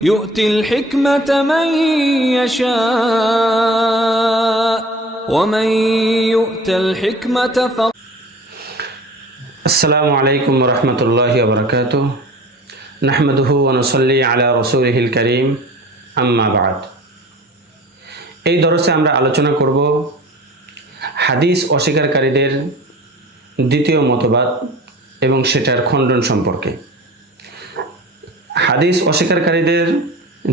يؤتي الحكمة من يشاء ومن يؤت الحكمة فقد আসসালামু আলাইকুম রহমতুল্লাহ বরকাত নাহমদহু অনুসল্লি আলা রসুলহিল করিম আম্মা বাদ এই দরসে আমরা আলোচনা করব হাদিস অস্বীকারীদের দ্বিতীয় মতবাদ এবং সেটার খণ্ডন সম্পর্কে হাদিস অস্বীকারীদের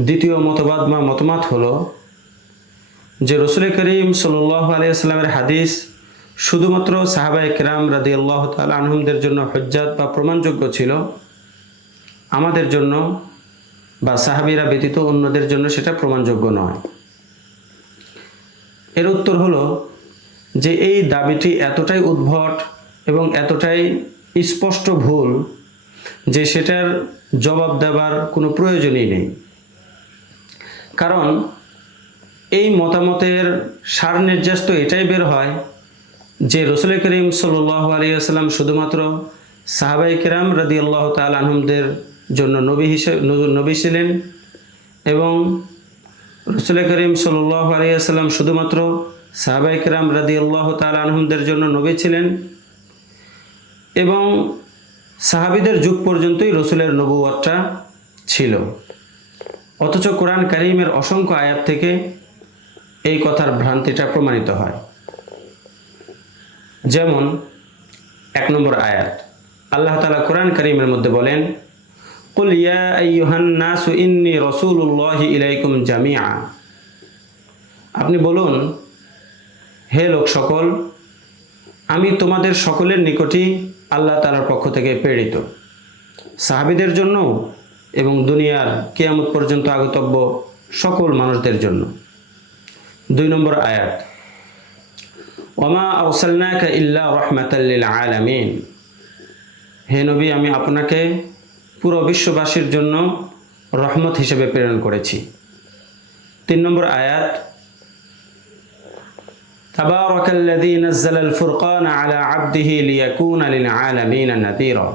দ্বিতীয় মতবাদ বা মতবাদ হলো যে রসুল করিম সাল্লাহ আলিয়াস্লামের হাদিস শুধুমাত্র সাহাবা একরাম রাদি আল্লাহ তাল আনহুমদের জন্য হজ্জাত বা প্রমাণযোগ্য ছিল। আমাদের জন্য বা সাহাবিরা ব্যতীত অন্যদের জন্য সেটা প্রমাণযোগ্য নয়। এর উত্তর হলো যে এই দাবিটি এতটাই উদ্ভট এবং এতটাই স্পষ্ট ভুল যে সেটার জবাব দেওয়ার কোনো প্রয়োজনই নেই। কারণ এই মতামতের সার নির্যাস তো এটাই বের হয় যে রসুল করিম সাল্লাহ আলিয়াল্লাম শুধুমাত্র সাহাবাই কিরাম রাদি আল্লাহ তাল আহমদের জন্য নবী হিসেবে নবী ছিলেন এবং রসুল করিম সাল্লাহ আলিয়াল্লাম শুধুমাত্র সাহাবাই কিরাম রাদি আল্লাহ তাল আহমদের জন্য নবী ছিলেন এবং সাহাবিদের যুগ পর্যন্তই রসুলের নবুয়াতটা ছিল। অথচ কোরআন কারিমের অসংখ্য আয়াত থেকে এই কথার ভ্রান্তিটা প্রমাণিত হয়। যেমন এক নম্বর আয়াত, আল্লাহ তালা কোরআন করিমের মধ্যে বলেন, কুল ইয়া আইয়ুহান নাসু ইন্নি রসুল্লাহি ইলাইকুম জামিয়া আপনি বলুন, হে লোক সকল আমি তোমাদের সকলের নিকটই আল্লাহ তালার পক্ষ থেকে প্রেরিত। সাহাবিদের জন্য এবং দুনিয়ার কেয়ামত পর্যন্ত আগতব্য সকল মানুষদের জন্য। দুই নম্বর আয়াত, ওমা আউসালনাকা ইল্লা রহমাতাল্লিল আলামিন। হে নবী, আমি আপনাকে পুরো বিশ্ববাসীর জন্য রহমত হিসেবে প্রেরণ করেছি। তিন নম্বর আয়াত تبارك الذي نزل الفرقان على عبده ليكون للعالمين نذيرا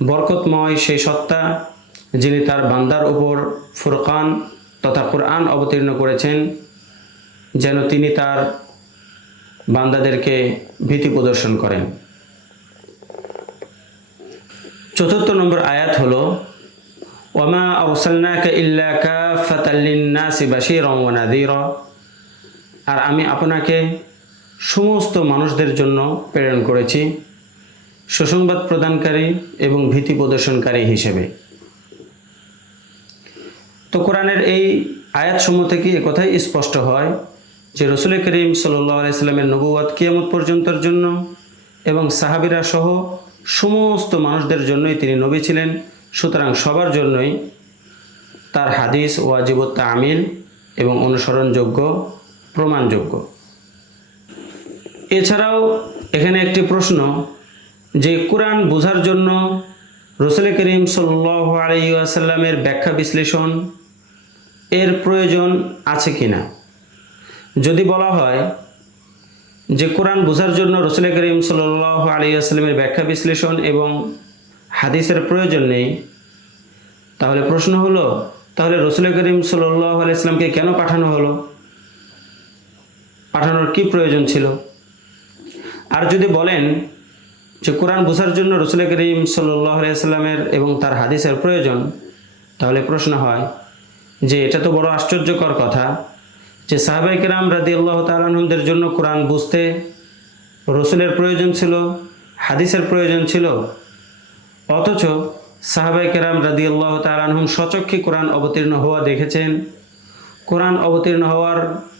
বরকতময় সেই সত্তা যিনি তার বান্দার উপর ফুরকান তথা কোরআন অবতীর্ণ করেছেন যেন তিনি তার বান্দাদেরকে ভীতি প্রদর্শন করেন চতুর্থ নম্বর আয়াত হলো ওমা আরসালনাকা ইল্লা কাফাতাল্লিন নাসি বাশীরাও ওয়া নাযীরা আর আমি আপনাকে সমস্ত মানুষদের জন্য প্রেরণ করেছি সুসংবাদ প্রদানকারী এবং ভীতি প্রদর্শনকারী হিসেবে। তো কোরআনের এই আয়াতসমূহ থেকে কথাই স্পষ্ট হয় যে রসুল করিম সাল্লাহ আলাইস্লামের নবুয়াদ কিয়ামত পর্যন্তর জন্য এবং সাহাবিরা সহ সমস্ত মানুষদের জন্যই তিনি নবী ছিলেন, সুতরাং সবার জন্যই তার হাদিস ওয়াজিবত্তা আমিল এবং অনুসরণযোগ্য প্রমাণযোগ্য। এছাড়াও এখানে একটি প্রশ্ন যে কোরআন বোঝার জন্য রসুল করিম সাল্লাহ আলাইসাল্লামের ব্যাখ্যা বিশ্লেষণ এর প্রয়োজন আছে কি না যদি বলা হয় যে কোরআন বোঝার জন্য রসুল করিম সাল্লাহ আলিয়াস্লামের ব্যাখ্যা বিশ্লেষণ এবং হাদিসের প্রয়োজন নেই, তাহলে প্রশ্ন হলো, তাহলে রসুল করিম সাল্লাহ আলাইসলামকে কেন পাঠানো হলো? পাঠানোর কি প্রয়োজন ছিল? আর যদি বলেন যে কোরআন বোঝার জন্য রসুল করিম সাল্লাহ আলাইস্লামের এবং তার হাদিসের প্রয়োজন, তাহলে প্রশ্ন হয় যে এটা তো বড় আশ্চর্যকর কথা যে সাহাবাই কিরাম রাদি আল্লাহ তালনদের জন্য কোরআন বুঝতে রসুলের প্রয়োজন ছিল, হাদিসের প্রয়োজন ছিল। অথচ সাহাবাই কেরাম রাদি আল্লাহ তালহুম সচক্ষে কোরআন অবতীর্ণ হওয়া দেখেছেন। কোরআন অবতীর্ণ হওয়ার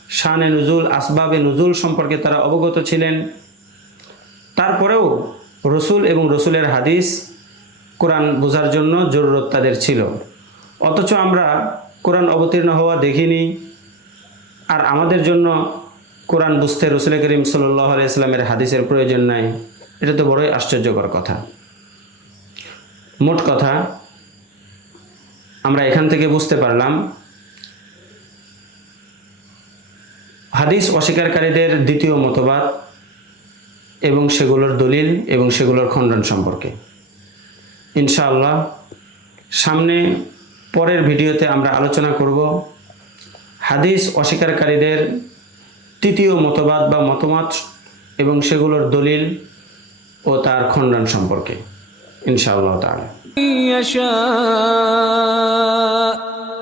শানে নজুল, আসবাবে নজুল সম্পর্কে তারা অবগত ছিলেন। তারপরেও রসুল এবং রসুলের হাদিস কোরআন বোঝার জন্য জরুরত তাদের ছিল। অথচ আমরা কোরআন অবতীর্ণ হওয়া দেখিনি আর আমাদের জন্য কোরআন বুঝতে রসুল করিম সাল্লাহ ইসলামের হাদিসের প্রয়োজন নাই। এটা তো বড়ই আশ্চর্যকর কথা। মোট কথা, আমরা এখান থেকে বুঝতে পারলাম হাদিস অস্বীকারীদের দ্বিতীয় মতবাদ এবং সেগুলোর দলিল এবং সেগুলোর খণ্ডন সম্পর্কে। ইনশাআল্লাহ, সামনে পরের ভিডিওতে আমরা আলোচনা করব হাদিস অস্বীকারীদের তৃতীয় মতবাদ বা মতামত এবং সেগুলোর দলিল ও তার খণ্ডন সম্পর্কে। ইনশাআল্লাহ তাহলে